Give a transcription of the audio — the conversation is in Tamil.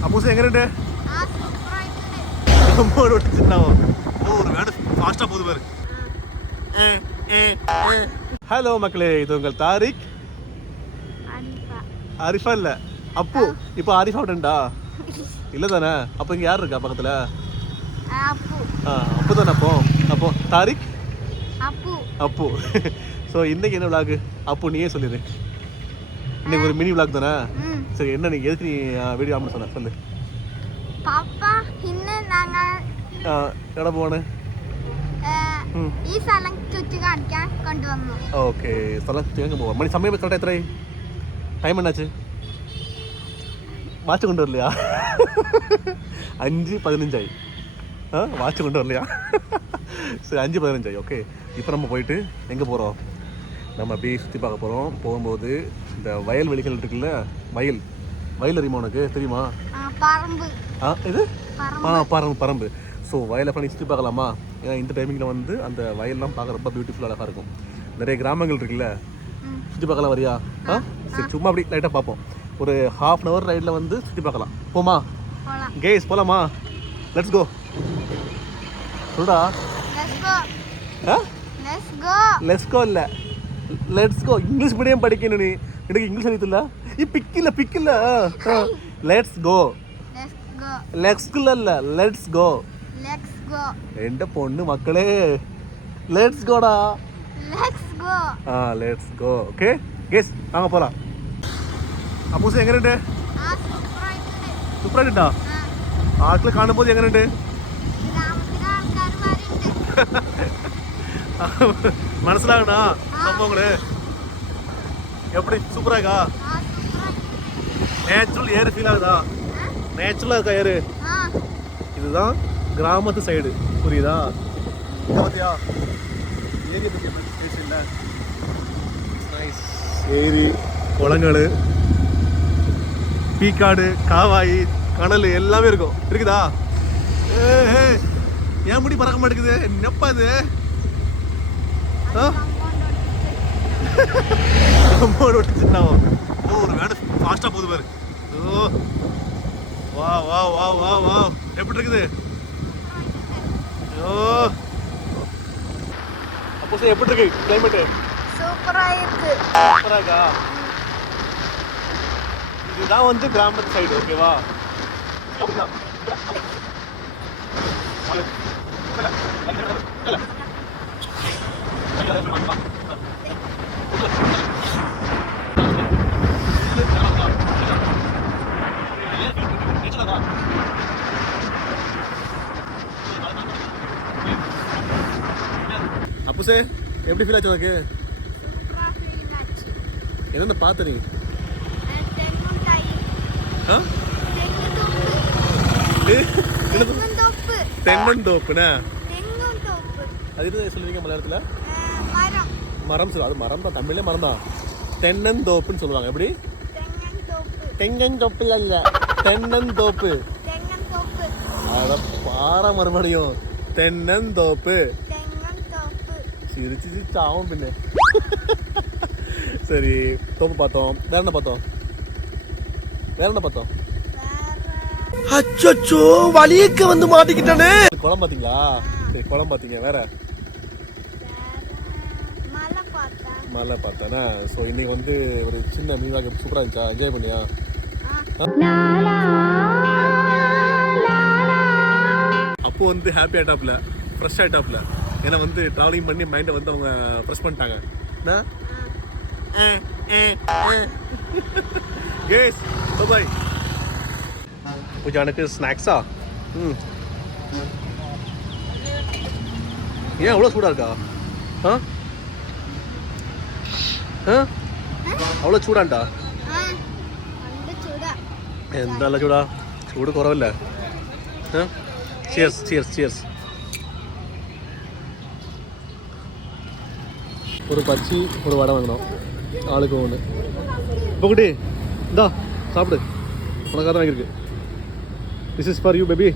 അപ്പൂസ് എങ്ങനെയുണ്ട് ആ സൂപ്പറായിട്ടുണ്ട് അമ്മോട് ഒട്ടിച്ചിട്ടുണ്ടാവോ ഓ ഒരു വേണ്ട ഫാസ്റ്റാ പോകുന്നു പേര് ஹலோ மக்களே இது உங்கள் தாரிக் അനിഫ ஆரிஃபா இல்ல அப்பு இப்போ ஆரிஃபா உண்டா இல்ல தானே அப்போ இங்க யார் இருக்கா பக்கத்துல അപ്പു ஆ அப்பு தானே அப்போ அப்போ தாரிக் അപ്പു அப்பு ஸோ இன்னைக்கு என்ன விளாக் அப்பு நீயே சொல்லிடு இன்னைக்கு ஒரு மினி விளாக் தானே ഉം. சரி என்ன நீ எதுக்கு நீ வீடியோ ஆம்பு சொன்ன? சொல்லு. பாப்பா இன்னும் நாங்க എവിടെ പോണ് ഈ സ്ഥലം ചുറ്റി കാണിക്കാൻ കൊണ്ടുവന്നു. ഓക്കെ സ്ഥലം ചുറ്റി പോവാം. മണി സമയം കറക്റ്റ് എത്രയായി? ടൈം എന്നാച്ച്? വാച്ച് കൊണ്ടുവരില്ല അഞ്ച് പതിനഞ്ചായി. വാച്ച് കൊണ്ടുവരില്ല അഞ്ച് പതിനഞ്ചായി. ഓക്കെ ഇപ്പം നമ്മൾ പോയിട്ട് എங்கே போகிறோம் நம்ம அப்படியே சுற்றி பார்க்க போகிறோம் போகும்போது இந்த வயல் வெளிகள் இருக்குல்ல வயல். வயல் அறியுமா உனக்கு? தெரியுமா? ஆ இது ஆ பரம்பு. பரம்பு ஸோ வயலை பண்ணி சுற்றி பார்க்கலாமா? ஏன்னா இந்த டைமிங்கில் வந்து அந்த வயல்லாம் பார்க்க ரொம்ப பியூட்டிஃபுல்லாக அழகாக இருக்கும். நிறைய கிராமங்கள் இருக்குல்ல. சுற்றி பார்க்கலாம் வரியா? ஆ? சரி சும்மா அப்படி லைட்டாக பார்ப்போம். ஒரு ஹாஃப் அன் ஹவர் ரைடில் வந்து சுற்றி பார்க்கலாம். போமா? கேஸ் போகலாமா லெட்ஸ் கோ சொல்டா லெட்ஸ் கோ இல்லை. ലെറ്റ്സ് ഗോ ഇംഗ്ലീഷ് മീഡിയം പഠിക്കാനാണ് എനിക്ക് ഇംഗ്ലീഷ് അറിയത്തില്ല? ഈ പിക്കില്ല പിക്കില്ല ലെറ്റ്സ് ഗോ ലെക്സ് അല്ല ലെറ്റ്സ് ഗോ ലെറ്റ്സ് ഗോ എന്റെ പൊണ്ണ് മക്കളെ. ലെറ്റ്സ് ഗോടാ ലെറ്റ്സ് ഗോ ആ ലെറ്റ്സ് ഗോ ഓക്കെ ഗെസ് അങ്ങ പോലാം അപ്പൂസ് എങ്ങനെയുണ്ട്? സൂപ്പറായിട്ടുണ്ടോ. ആട്ടിൽ കാണുമ്പോൾ എങ്ങനെയുണ്ട്? മനസ്സിലാകണോ சம்பவங்களே எப்படி சூப்பராக நேச்சுரல் ஏர் ஃபீல் ஆகுதா நேச்சுரலாக இருக்கா? ஏர் இதுதான் கிராமத்து சைடு புரியுதா? பார்த்தியா ஏரி ஸ்டேஷனில் நைஸ் ஏரி குளங்கள் பீக்காடு காவாய் கடல் எல்லாமே இருக்கும். இருக்குதா? ஏன் முடி பறக்க மாட்டேங்குது? நெப்பா இது? ஆ? நம்மளோட விட்டு சின்ன ஓ ஒரு வேலை ஃபாஸ்ட்டாக போகுது பாரு. ஓ வா வா வா வா வா. எப்படி இருக்குது? ஓ அப்போ எப்படி இருக்கு கிளைமேட்டு சூப்பராக இருக்கு சூப்பராக இதுதான் வந்து கிராமத்து சைடு ஓகேவா Thank. புசே எப்படி ஃபீல் ஆச்சு உனக்கு? என்னென்ன பார்த்துறீங்க தென்னந்தோப்புனா அது என்ன சொல்லுவீங்க மலையாளத்தில்? மரம். சொல்லுவாங்க. அது மரம் தான். தமிழ்லேயே மரம் தான். தென்னந்தோப்புன்னு சொல்லுவாங்க. எப்படி? தெங்கந்தோப்பு இல்ல தென்னந்தோப்பு அட பாறை மறுபடியும். தென்னந்தோப்பு തെങ്ങൻ തോപ്പ് சிரிச்சு சிரிச்சு ஆகும் பின்ன சரி தோப்பு பார்த்தோம் வேற என்ன பார்த்தோம் வேற என்ன பார்த்தோம் വേറെ அச்சோ வலியக்க வந்து மாட்டிக்கிட்டானே குளம் பார்த்தீங்களா சரி குளம் பார்த்தீங்க வேற വേറെ മല പാത്ത மலை பார்த்தேன்னா ஸோ இன்னைக்கு வந்து ஒரு சின்ன மீனாக சூப்பராக இருந்துச்சா என்ஜாய் பண்ணியா அப்போ வந்து ஹாப்பி ஆயிட்டாப்ல ஃப்ரெஷ் ஆயிட்டாப்ல ஏன்னா வந்து ட்ராவலிங் பண்ணி மைண்டை வந்து அவங்க ஃப்ரெஷ் பண்ணிட்டாங்க என்ன கேஸ் பாய் பூஜானுக்கு ஸ்நாக்ஸா ம் ஏன் அவ்வளோ சூடாக இருக்கா ஆ ஆ அவ்வளோ ചൂടാണ്ടാ ആ ഉണ്ട് ചൂട എന്താല്ല ചൂടാ ചൂട് കുറവല്ലേ ചിയേഴ്സ് ചിയേഴ്സ് ചിയേഴ്സ് ஒரு பச்சி ஒரு வடை வாங்கினோம். ஆளுக்கு ஒன்று இப்போ குட்டி இந்தா சாப்பிடு. உனக்காக தான் வாங்கியிருக்கு. This is for you baby